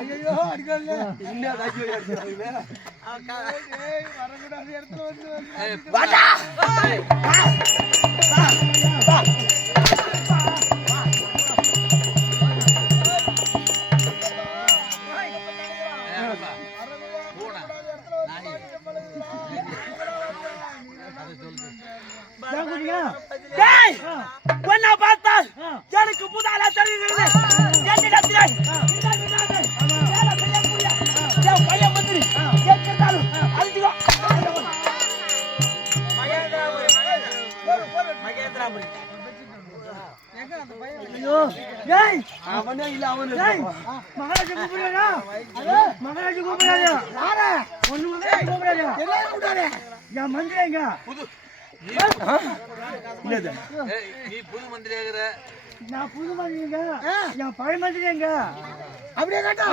ஐயோ அடிக்கல என்ன ஐயோ எடுத்துறாங்க வரக்கூடாது இடத்துல வந்து வாடா வா ஒன்னா பார்த்தா எனக்கு புதாலா தெரியுது பையன் மந்திரி அவனே இல்ல அவனு மகாராஜா கூப்பிடுறாங்க மகாராஜா கூப்பிடுறாங்க ஒண்ணு கூப்பிடுறாங்க என் மந்திரி எங்க நீ புது மந்திரி ஆகுற நான் புது மந்திரிங்க என் பழைய மந்திரி எங்க அப்படியே கேட்டா